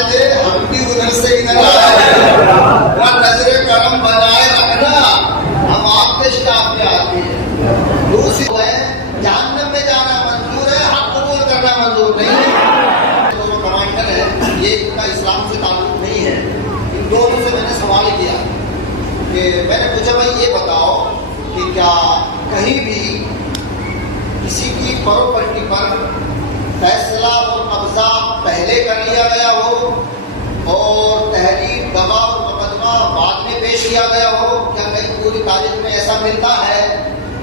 آئے تھے ہم بھی ادھر سے ادھر آئے، نظر کرم بنائے رکھنا، ہم آپ کے شتاب پہ آتے ہیں۔ دوسری ہے جہنم میں جانا منظور ہے، حق قبول کرنا منظور نہیں ہے۔ جو کمانڈر ہے یہ ان کا اسلام سے تعلق نہیں ہے۔ ان دونوں سے میں نے سوال کیا کہ میں نے پوچھا بھائی یہ بتاؤ کہ کیا کہیں بھی کسی کی پراپرٹی پر فیصلہ اور قبضہ پہلے کر لیا گیا ہو اور تحریر گواہ اور مقدمہ بعد میں پیش کیا گیا ہو، کیا کہیں پوری تاریخ میں ایسا ملتا ہے؟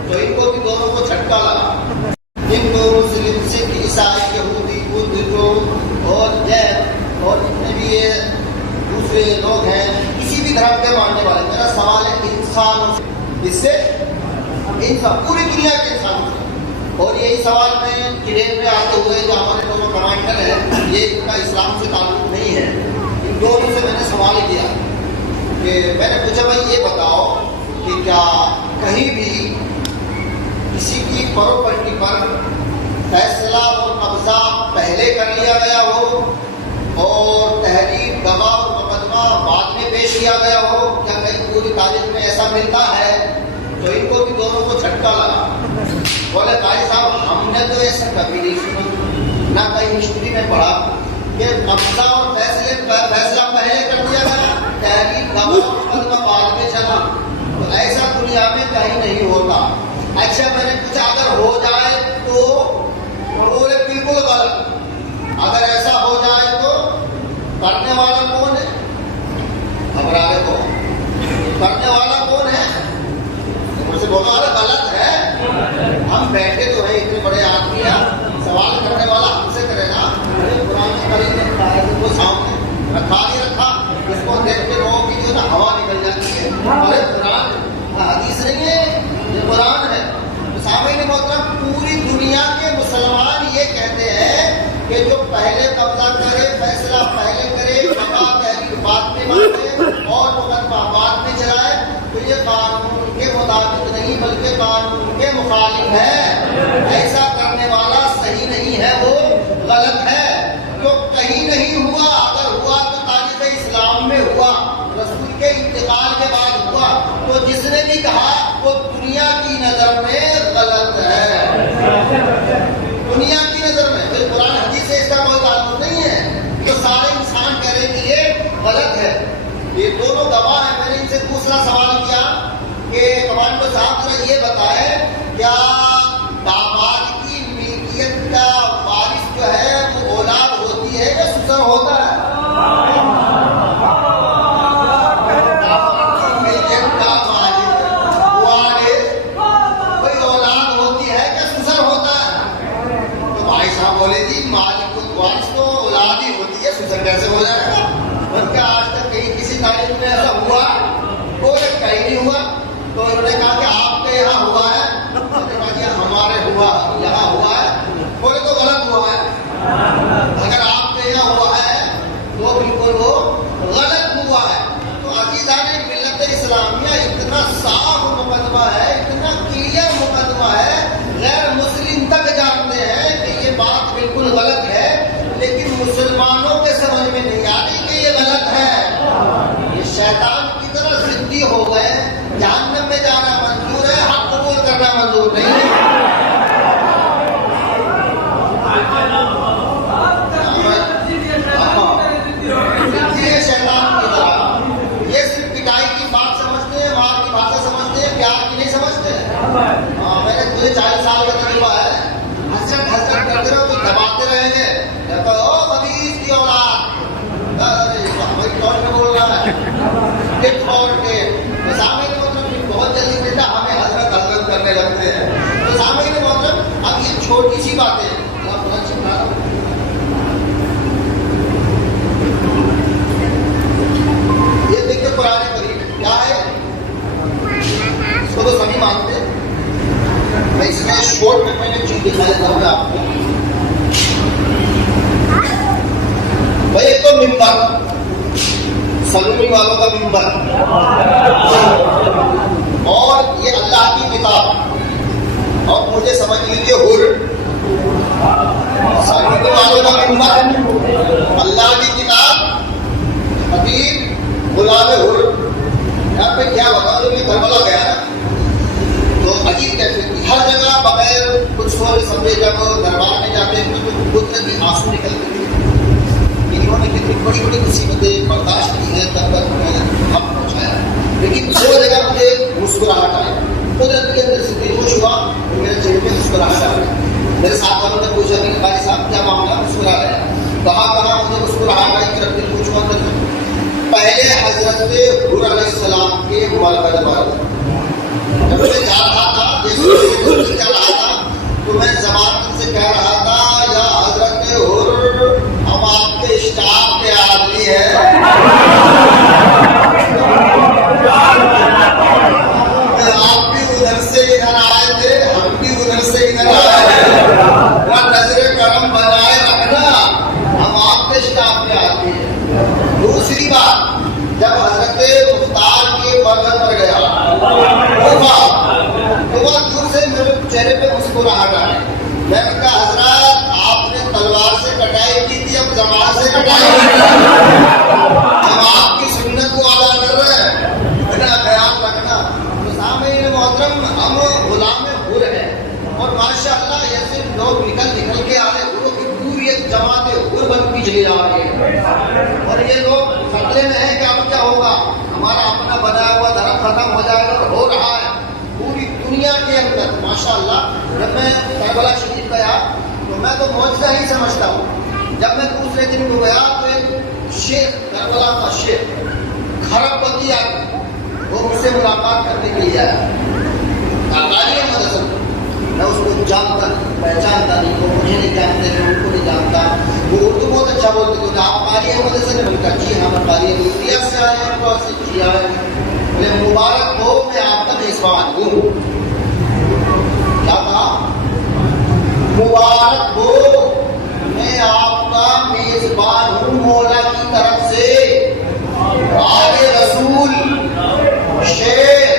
تو ان کو بھی دونوں کو جھٹکا لگا۔ ہندو مسلم سکھ عیسائی یہودی بدھ جو اور جین اور جتنے بھی یہ دوسرے لوگ ہیں کسی بھی دھرم کے ماننے والے، میرا سوال ہے انسان سے، اس سے انسان پوری دنیا کے انسانوں سے۔ اور یہی سوال میں کریم میں آتے ہوئے جو ہمارے لوگوں کمانڈر ہیں یہ ان کا اسلام سے تعلق نہیں ہے، ان دونوں سے میں نے سوال کیا کہ میں نے پوچھا بھائی یہ بتاؤ کہ کیا کہیں بھی کسی کی پراپرٹی پر فیصلہ اور قبضہ پہلے کر لیا گیا ہو اور تحریر گواہ اور مقدمہ بعد میں پیش کیا گیا ہو، کیا کہیں پوری تاریخ میں ایسا ملتا ہے؟ تو ان کو بھی دونوں کو جھٹکا لگا۔ بولے بھائی صاحب ہم نے تو ایسا کبھی نہیں سنا، نہ کہیں ہسٹری میں پڑھا کہ قبضہ اور فیصلہ پہلے کر دیا گیا، تحریر گواہ اور مقدمہ بعد میں چلا، تو ایسا دنیا میں کہیں نہیں ہوتا۔ اچھا میں نے پوچھا اگر ہو جائے تو بولے بالکل غلط، اگر ایسا ہو جائے تو کرنے والا کون ہے؟ گھبرا گئے کو کرنے والا کون ہے؟ مجھ سے بولا غلط ہے، ہم بیٹھے تو ہیں اتنے بڑے آدمی ہیں، سوال کرنے والا ہم سے کرے گا۔ قرآن کریم نے کہا کو سامنے رکھا نہیں رکھا، اس کو دیکھ کے لوگوں کی جو نا ہوا نکل جاتی ہے، ارے قرآن حدیث نہیں ہے یہ قرآن ہے۔ سامعین محترم پوری دنیا کے مسلمان یہ کہتے ہیں کہ جو پہلے قبضہ کرے فیصلہ پہلے کرے گواہ تحریر بعد میں مانگے اور مقدمہ بعد میں چلائے تو یہ قانون کے مطابق نہیں بلکہ قانون کے مخالف ہے، ایسا کرنے والا صحیح نہیں ہے، وہ غلط ہے۔ تو کہیں نہیں ہوا، اگر ہوا تو تاریخ اسلام میں ہوا، رسول کے انتقال کے بعد ہوا، تو جس نے بھی کہا وہ دنیا کی نظر میں غلط ہے، دنیا کی نظر میں۔ پھر قرآن حدیث سے اس کا کوئی تعلق نہیں ہے، تو سارے انسان کہہ رہے کہ یہ غلط ہے۔ یہ دونوں گواہ ہیں۔ میں نے ان سے دوسرا سوال کیا کہ کمانڈر صاحب ذرا یہ بتائے کیا داماد کی ملکیت کا وارث جو ہے وہ اولاد ہوتی ہے یا سسر ہوتا ہے؟ ملکیت کا وارث کوئی اولاد ہوتی ہے یا سسر ہوتا ہے؟ تو بھائی صاحب بولے جی مالک وارث تو اولاد ہی ہوتی ہے، سسر کیسے ہو جائے گا؟ ان کا آج تک کہیں کسی تاریخ میں ایسا ہوا؟ بولے کہیں نہیں ہوا۔ تو انہوں نے کہا کہ آپ کے یہاں ہوا ہے؟ میں نے کہا کہ ہمارے یہاں ہوا ہے۔ بولے تو غلط ہوا ہے، اگر آپ کے یہاں ہوا ہے تو بالکل وہ غلط ہوا ہے۔ تو عزیزان ملت اسلامیہ اتنا صاف مقدمہ ہے، اتنا کلیئر مقدمہ ہے، غیر مسلم تک جانتے ہیں کہ یہ بات بالکل غلط ہے، لیکن مسلمانوں کے سمجھ میں نہیں آ رہی کہ یہ غلط ہے۔ یہ شیطان کی طرح ضدی ہو گئے، جہنم میں جانا منظور ہے، حق قبول کرنا منظور نہیں ہے۔ شیطان کی طرح یہ صرف پٹائی کی بات سمجھتے ہیں، ماں کی باتیں سمجھتے ہیں، پیار کی نہیں سمجھتے۔ میں نے مجھے 40 سال کا تجربہ ہے، حسرت کرتے رہو تو دباتے رہیں گے، کہتا او خبیث کی اولاد، ہماری طور میں بول رہا ہے سامنے محترم بہت جلدی بیٹا ہمیں حضرت کرنے لگتے ہیں۔ تو سامنے محترم اب یہ چھوٹی سی باتیں یہ دیکھتے قرآن کریم کیا ہے، اس کو تو سبھی مانتے ہیں۔ میں اس میں شورٹ میں نے چیز دکھا دیتا ہوں آپ کو۔ بھائی ایک تو ممبر، سلمی والوں کا ممبر، اور یہ اللہ کی کتاب، اور مجھے سمجھ لیجیے حر سلمی والوں کا ممبر، اللہ کی کتاب خطیب غلام حر یہاں پہ کیا بتا جو میں کربلا گیا نا تو عجیب کیفیت تھی ہر جگہ بغیر کچھ سوچ سمجھے جب دربار میں جاتے ہیں تو قدرت کی آنسو نکلتے تھے انہوں نے کتنی بڑی بڑی مصیبتیں برداشت کی ہیں تب تک انہوں نے حق پہنچایا لیکن وہ جگہ مجھے مسکراہٹ آئی قدرت کے اندر سے بے ہوش ہوا تو میرے چہرے پہ مسکراہٹ آ گئی میرے ساتھ والوں نے پوچھا کہ بھائی صاحب کیا معاملہ مسکرا رہے ہیں کہاں مجھے مسکراہٹ آئی کہ رب دل پوچھو اندر پہلے حضرت حر علیہ السلام کے مبارکہ پر جب میں جا رہا تھا جیسے چل رہا تھا تو میں زبان سے کہہ رہا تھا یا حضرت حر ہم آپ کے اسٹاف کے آدمی ہیں آپ بھی ادھر سے ادھر آئے تھے ہم بھی ادھر سے ادھر آئے ہیں نظر کرم بنائے رکھنا ہم آپ کے اسٹاف کے آدمی ہیں دوسری بات جب حضرت مختار کے مرکز پر گیا تو وہ دور سے میرے چہرے پہ مسکراہٹ آئی میں نے کہا حضرات آپ نے تلوار سے کٹائی کی تھی اب زبان سے کٹائی کی ہم آپ کی سنت کو ادا کر رہے ہیں میرا خیال رکھنا تو سامعین محترم ہم غلام حر ہیں اور ماشاء اللہ ایسے لوگ نکل کے آ رہے حروں کی پوری ایک جماعت حر بن کی چلی جا رہی ہے اور یہ لوگ خطرے میں ہیں کہ اب کیا ہوگا ہمارا اپنا بنایا ہوا دھرم ختم ہو جائے گا اور ہو رہا ہے پوری دنیا کے اندر ماشاء اللہ جب میں کربلا شریف گیا تو میں تو معجزہ ہی سمجھتا ہوں جب میں دوسرے دن کو گیا تو ایک شیخ کربلا کا شیخ خراب پتی آیا وہ مجھ سے ملاقات کرنے کے لیے آیا قاری احمد حسن میں اس کو جانتا پہچانتا نہیں وہ مجھے نہیں جانتے میں ان کو نہیں جانتا وہ اردو بہت اچھا بولتے تھے آپ قاری احمد حسن نے کہا جی ہاں میں قاری احمد سے آئے ہیں اور سے جی آئے بولے مبارک ہو میں آپ کا میزبان ہوں کیا کہا مبارک ہو میں آپ کا میزبان ہوں مولا کی طرف سے آگے رسول شیر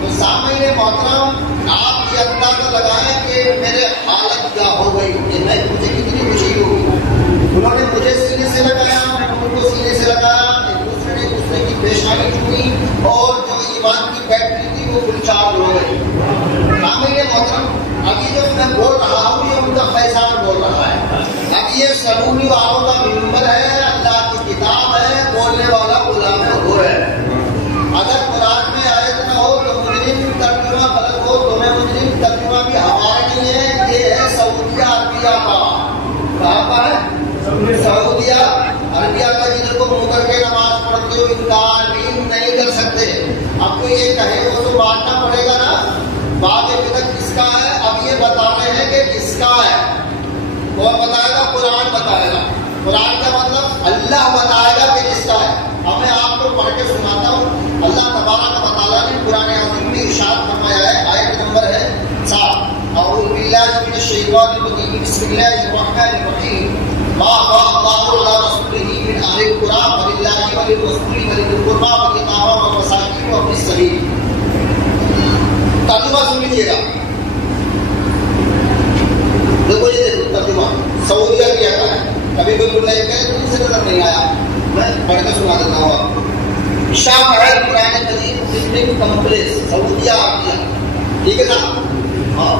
تو سامعین محترم آپ یہ اندازہ لگائیں کہ میرے حالت کیا ہو گئی کہ میں مجھے کتنی خوشی ہوگی انہوں نے مجھے سینے سے لگایا میں نے ان کو سینے سے لگایا ایک دوسرے نے دوسرے کی پیشانی چھوئی اور جو ایمان کی بیٹری تھی وہ فل چارج ہو گئی سامعین محترم ابھی جو میں بول رہا ہوں یہ ان کا فیضان بول رہا ہے اب یہ سلومی والوں کا منبر ہے اللہ کی کتاب ہے بولنے والا غلام حر ہے اگر قرآن میں آیت نہ ہو تو مجرم ترجمہ غلط ہو تو میں مجرم ترجمہ بھی ہمارا نہیں ہے یہ ہے سعودیہ عربیہ کا کہاں کا ہے سعودیہ عربیہ کا جدھر کو منہ کر کے نماز پڑھتے ہو انکار نہیں کر سکتے اب کو یہ کہے وہ تو ماننا پڑے گا نا بات ابھی تک کس کا ہے اب یہ بتا رہے ہیں کہ کس کا ہے کون بتائے گا قرآن بتائے گا قرآن کا مطلب اللہ بتائے گا کہ کس کا ہے اب میں آپ کو پڑھ کے سناتا ہوں اللہ تبارک و تعالیٰ نے قرآن عظیم میں ارشاد فرمایا ہے آیت نمبر ہے 7 اعوذ باللہ من الشیطان الرجیم بسم اللہ الرحمن الرحیم ما افاء اللہ علی رسولہ من اہل القری فللہ وللرسول ولذی القربی والیتامى والمساکین وابن السبیل ترجمہ سن لیجیے گا دیکھو یہ دیکھو ترجمہ سعودیہ کیا ہے کبھی بالکل نہیں کہے تو سے نظر نہیں آیا میں پڑھ کے سنا دیتا ہوں آپ کو شام ہے قرآن کریم مسلم کمپلیکس سعودیہ عربیہ ٹھیک ہے صاحب ہاں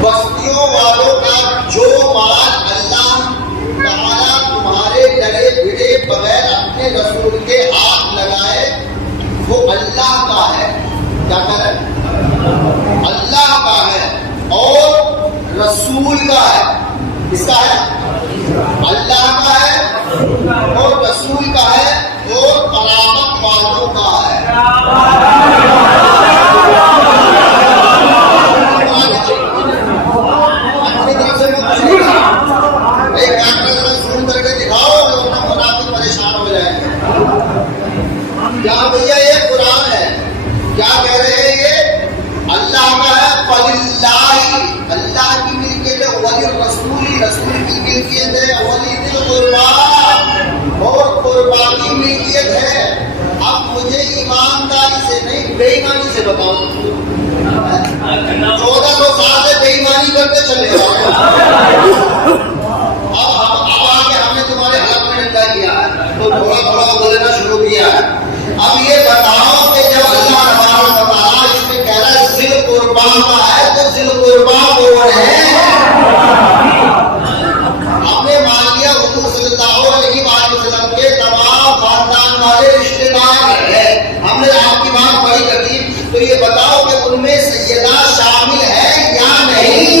بستیوں والوں کا جو مال اللہ تعالیٰ تمہارے ڈرے بھڑے بغیر اپنے رسول کے ہاتھ لگائے وہ اللہ کا ہے کیا کر ہے اللہ کا ہے اور رسول کا ہے کس کا ہے اللہ کا ہے اور رسول کا ہے اور قرابت والوں کا ہے اپنی طرف سے ایک کام سن کر کے دکھاؤ اور منافق پریشان ہو جائیں گے کیا بھیا یہ قرآن ہے کیا کہہ رہے ہیں یہ اللہ کا ہے فللہ اللہ کی ملکیت ہے وللرسول رسول کی ملکیت ہے ولذی القربی اور قربا کی ملکیت ہے اب مجھے ایمانداری سے نہیں بے ایمانی سے بتاؤ 1400 سال سے بے ایمانی کرتے چلے اب آگے ہمیں تمہارے حلق میں ڈنڈا اب یہ بتاؤ کہ جب اللہ تبارک و تعالیٰ اس میں کہہ رہا ہے ذی القربا کا ہے تو ذی القربا کون ہے؟ ہم نے مان لیا حضور صلی اللہ علیہ وسلم کے تمام خاندان والے رشتے دار ہیں. ہم نے آپ کی بات بڑی کری تو یہ بتاؤ کہ ان میں سیدہ شامل ہے یا نہیں؟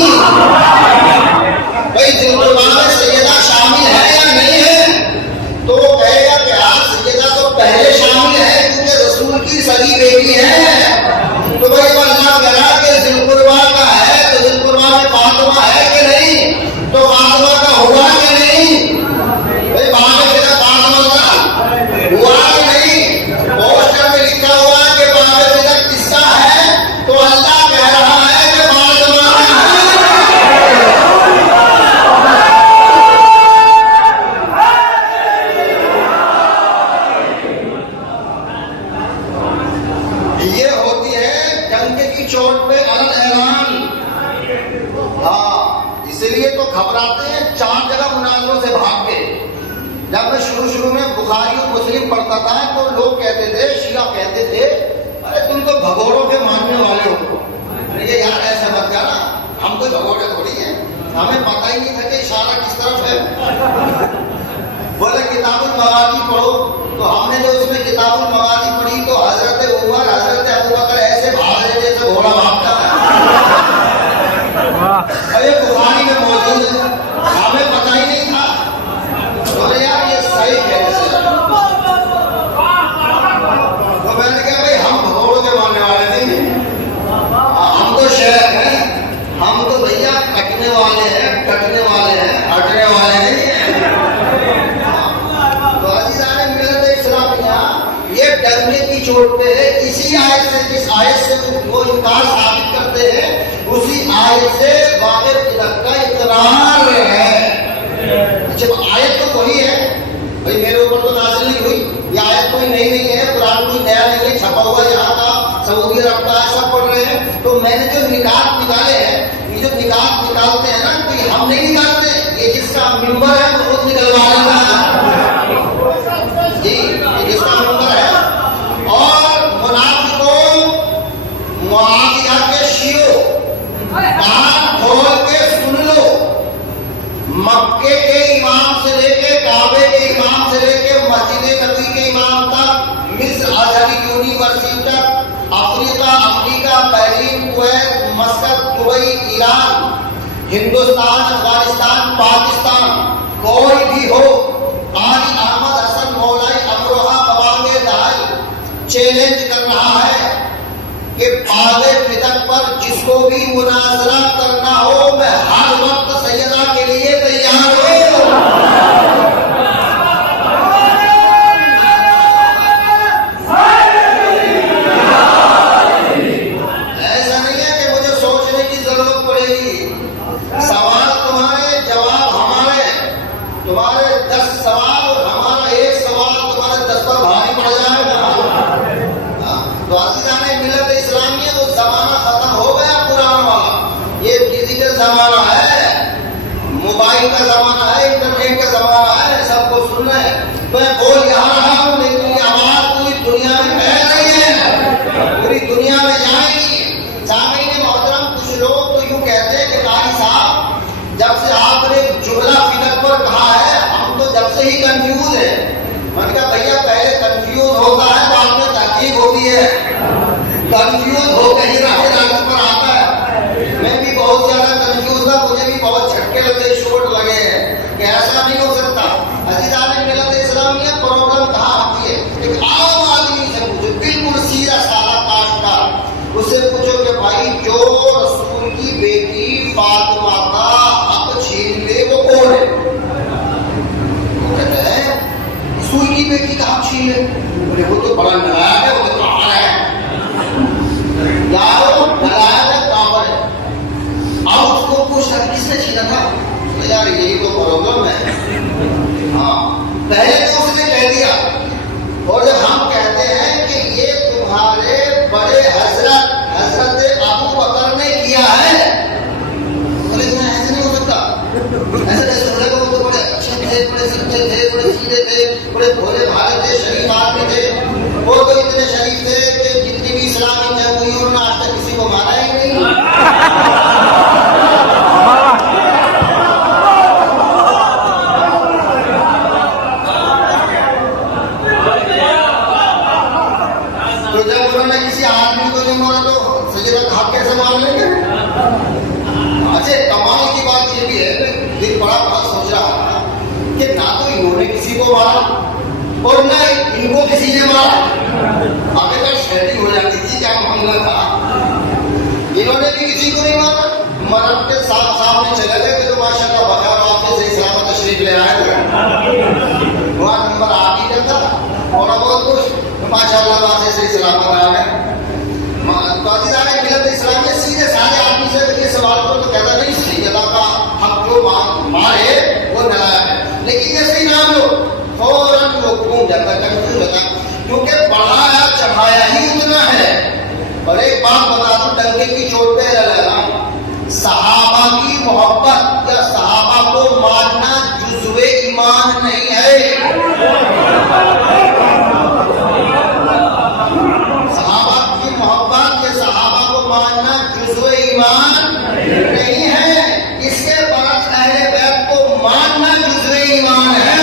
بھائی ذی القربا میں سیدہ شامل ہے یا نہیں ہے؟ تو وہ کہے گا کہ آپ سیدہ تو پہلے شامل ہے کیونکہ رسول کی سگی بیٹی ہے. تو بھائی وہ اللہ کہہ رہا کہ ذی القربا کا ہے تو ذی القربا میں فاطمہ ہے کہ نہیں؟ تو فاطمہ کا ہوا کہ نہیں؟ بھائی باپ بیٹا فاطمہ کا ہوا کہ نہیں؟ پوسٹر میں لکھا ہوا ہے کہ باپ بیٹا کس کا ہے تو اللہ کہہ رہا ہے کہ فاطمہ کا ہے. یہ ہوتی ہے ڈنکے کی چوٹ پہ اعلان. ہاں اسی لیے تو گھبراتے ہیں 4 جگہ مناظروں سے بھاگ کے. جب میں شروع میں بخاری اور مسلم پڑھتا تھا تو لوگ کہتے تھے شیعہ کہتے تھے ارے تم تو بھگوڑوں کے ماننے والے ہو. یہ یار ایسا مت کرنا ہم کوئی بھگوڑے تھوڑی ہیں ہمیں پتہ ہی نہیں تھا کہ اشارہ کس طرف ہے. بولے کتاب المغازی پڑھو تو ہم نے جو اس میں کتاب المغازی پڑھی تو حضرت عمر حضرت ابوبکر ایسے بھاگ رہے جیسے گھوڑا بھاگتا ہے. ارے بخاری میں موجود ہے ہمیں پتہ ہی نہیں تھا. بولے یار یہ صحیح کیسے ہے؟ تو میں نے کہا بھائی ہم بھگوڑوں کے ماننے والے نہیں ہیں. ہم تو شہر ہیں ہم تو بھیا کٹنے والے ہیں کٹنے والے ہیں ہٹنے والے نہیں ہیں. تو عزیزان ملت اسلامیہ یہ ڈنکے کی چوٹ پہ اسی آیت سے جس آیت سے وہ انکار ثابت کرتے ہیں اسی آیت سے واقع بدعت کا اقرار ہے. اچھا آیت تو وہی ہے بھائی میرے اوپر تو نازل نہیں ہوئی. یہ آیت کوئی نئی نہیں ہے قرآن کوئی نیا نہیں ہے چھپا ہوا یہاں کا سعودی عرب کا ایسا پڑھ رہے ہیں. تو میں نے جو نکات نکالے ہیں یہ جو نکات نکالتے ہیں نا تو یہ ہم نہیں نکالتے. یہ جس کا ممبر ہے وہ خود نکلوا لیتا ہے جی یہ جس کا ممبر ہے. اور منافقوں معاویہ کے شیعوں کان کھول کے سن لو مکے کے امام سے لے کے کعبے کے امام سے لے کے مسجد نبی کے امام تک مصر ازہری یونیورسٹی تک افریقہ امریکہ Bahrain Kuwait Muscat Dubai Iran Hindustan Afghanistan Pakistan کوئی بھی ہو قاری احمد حسن مولائی امروہہ ببانگ دہائی چیلنج کر رہا ہے کہ باب بدعت پر جس کو بھی مناظرہ کرنا ہو میں ہر وقت سیدہ کے لیے تیار ہوں. ایسا نہیں ہے کہ مجھے سوچنے کی ضرورت پڑے گی. سوال تمہارے جواب ہمارے تمہارے 10 سوال اور ہمارا 1 سوال تمہارے 10 پر بھاری پڑ جائے گا. تو عزیزان ملت اسلامیہ وہ زمانہ ختم ہو گیا پرانا والا. یہ ڈیجیٹل زمانہ ہے موبائل کا زمانہ ہے انٹرنیٹ کا زمانہ ہے سب کو سننا ہے. میں بول یہاں رہا ہوں لیکن یہ آواز پوری دنیا میں پھیل رہی ہے پوری دنیا میں جائے گی. سامعین محترم کچھ لوگ تو یوں کہتے ہیں کہ قاری صاحب جب سے آپ نے جملہ فکر پر کہا ہے ہم تو جب سے ہی کنفیوز ہیں. میں نے کہا بھیا پہلے کنفیوز ہوتا ہے بعد میں تحقیق ہوتی ہے. کنفیوز ہو کے ہی راہ پر آتا ہے. میں بھی بہت زیادہ کنفیوز تھا مجھے بھی بہت جھٹکے لگے چوٹ لگے ہیں کہ ایسا نہیں ہو سکتا. عزیزان ملت اسلامیہ پرابلم کہاں آتی ہے؟ ایک عام آدمی سے پوچھو بالکل سیدھا سادہ کاشتکار اس سے پوچھو کہ بھائی جو رسول کی بیٹی فاطمہ کا حق چھین لے وہ کون ہے؟ وہ کہتے ہیں رسول کی بیٹی کا حق چھین لے. بولے وہ تو بڑا نلائق ہے وہ تو کہاں ہے یارو نلائق ہے کعبہ ہے. اب اس کو پوچھتا کس نے چھینا تھا یار یہی تو پرابلم ہے. ہاں پہلے تو اس نے کہہ دیا اور جب ہم کہتے ہیں کہ یہ تمہارے بڑے حضرت ابو بکر نے کیا ہے بولے کہ ایسے نہیں ہو سکتا. ایسے نہیں سن لگا وہ تو بڑے اچھے تھے بڑے سچے تھے بڑے سیدھے تھے بڑے بھولے بھالے تھے شریف آدمی تھے. وہ تو اتنے شریف تھے کہ جتنی بھی اسلامی جنگ ہوئی انہوں نے آج تک کسی کو مارا ہی نہیں. تو جب انہوں نے کسی آدمی کو نہیں مارا تو سجدہ آپ کیسے مار لیں گے؟ اچھا کمال کی بات یہ بھی ہے، دل بڑا سوچ رہا تھا کہ نہ تو انہوں نے کسی کو مارا اور نہ ان کو کسی نے مارا. آگے تک شہری ہو جاتی تھی، کیا معاملہ تھا. انہوں نے بھی کسی کو نہیں مارا، مرد کے ساتھ سامنے چلے گئے کہ تو ماشاء اللہ بغیر آپ سے صحیح سلامت تشریف لے آئے تھے. وہاں نمبر آ ہی جاتا اور بہت کچھ ماشاء اللہ وہاں سے صحیح سلامت آ گئے. قاضیدار ملت اسلامیہ سیدھے سارے آدمی سے یہ سوال تو کہتا نہیں سیدہ کا حق جو مارے وہ نلائق ہے، لیکن جیسے ہی نام لو فوراً وہ کیوں جاتا کنفیوز ہوتا، کیونکہ پڑھایا چڑھایا ہی اتنا ہے. اور ایک بات بتا دوں ڈنگے کی چوٹ پہ لگا، صحابہ کی محبت یا صحابہ کو ماننا جزو ایمان نہیں ہے. صحابہ کی محبت یا صحابہ کو ماننا جزو ایمان نہیں ہے. اس کے برعکس اہل بیت کو ماننا جزو ایمان ہے.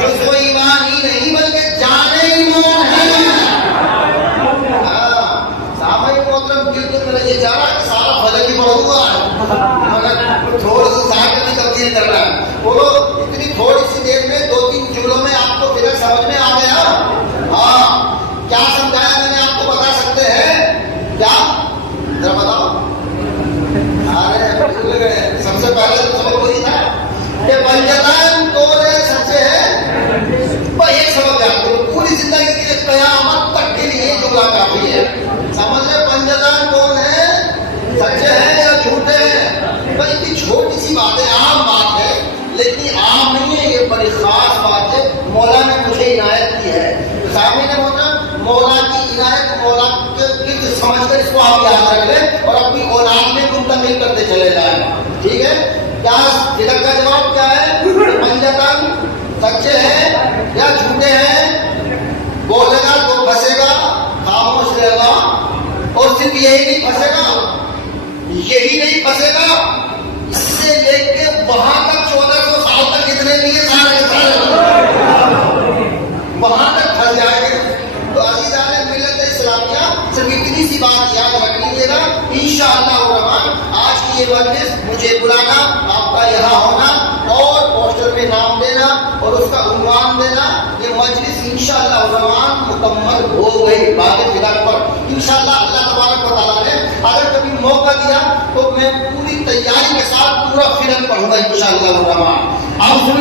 جزو ایمان ہی نہیں بلکہ جان ایمان ہے. صحابہ محترم بالکل میرا یہ چاہ رہا کہ سارا فضل ہی بڑھ ہوا ہے، مگر تھوڑا سا ذائقہ بھی تبدیل کرنا ہے. بولو اتنی تھوڑی سی دیر میں 2-3 جملوں میں آپ کو فکر سمجھ میں آ گیا. ہاں کیا سمجھایا میں نے آپ کو بتا سکتے ہیں کیا؟ ذرا بتاؤ. ارے سب سے پہلے سبق وہی تھا کہ بنجتان دولے سچے ہیں. بھائی ایک سبق یاد کرو، پوری زندگی کے لیے قیامت تک کے لیے جملہ کافی ہے. سمجھ رہے بنجتان کون ہے؟ سچے ہیں یا جھوٹے ہیں؟ بھائی اتنی چھوٹی سی بات ہے، عام بات ہے، لیکن عام نہیں ہے، یہ بڑی خاص بات ہے. مولا نے مجھے عنایت کی ہے. سامنے نے بولا مولا کی عنایت، مولا کی سمجھ کر اس کو آپ یاد رکھ لیں اور اپنی اولاد میں منتقل کرتے چلے جائیں. ٹھیک ہے؟ کیا جدک کا جواب کیا ہے؟ پنجتن سچے ہیں یا جھوٹے ہیں؟ بولے گا تو پھنسے گا، خاموش رہے گا. اور صرف یہی نہیں پھنسے گا، یہی نہیں پھنسے گا، اس سے لے کے وہاں تک 1400 سال تک جتنے بھی ہیں سارے وہاں تک پھنس جائیں گے. تو عزیزان ملت اسلامیہ صرف اتنی سی بات یاد رکھ لیجیے گا، انشاءاللہ الرحمن آج کی یہ مجلس مجھے بلانا، آپ کا یہاں ہونا اور پوسٹر پہ نام دینا اور اس کا عنوان دینا، یہ مجلس انشاءاللہ الرحمن مکمل ہو گئی. باقی فکر پر انشاءاللہ اللہ تبارک و تعالیٰ نے اگر کبھی موقع دیا تو میں پوری تیاری کے ساتھ پورا فلم پڑھوں گا انشاءاللہ الرحمن.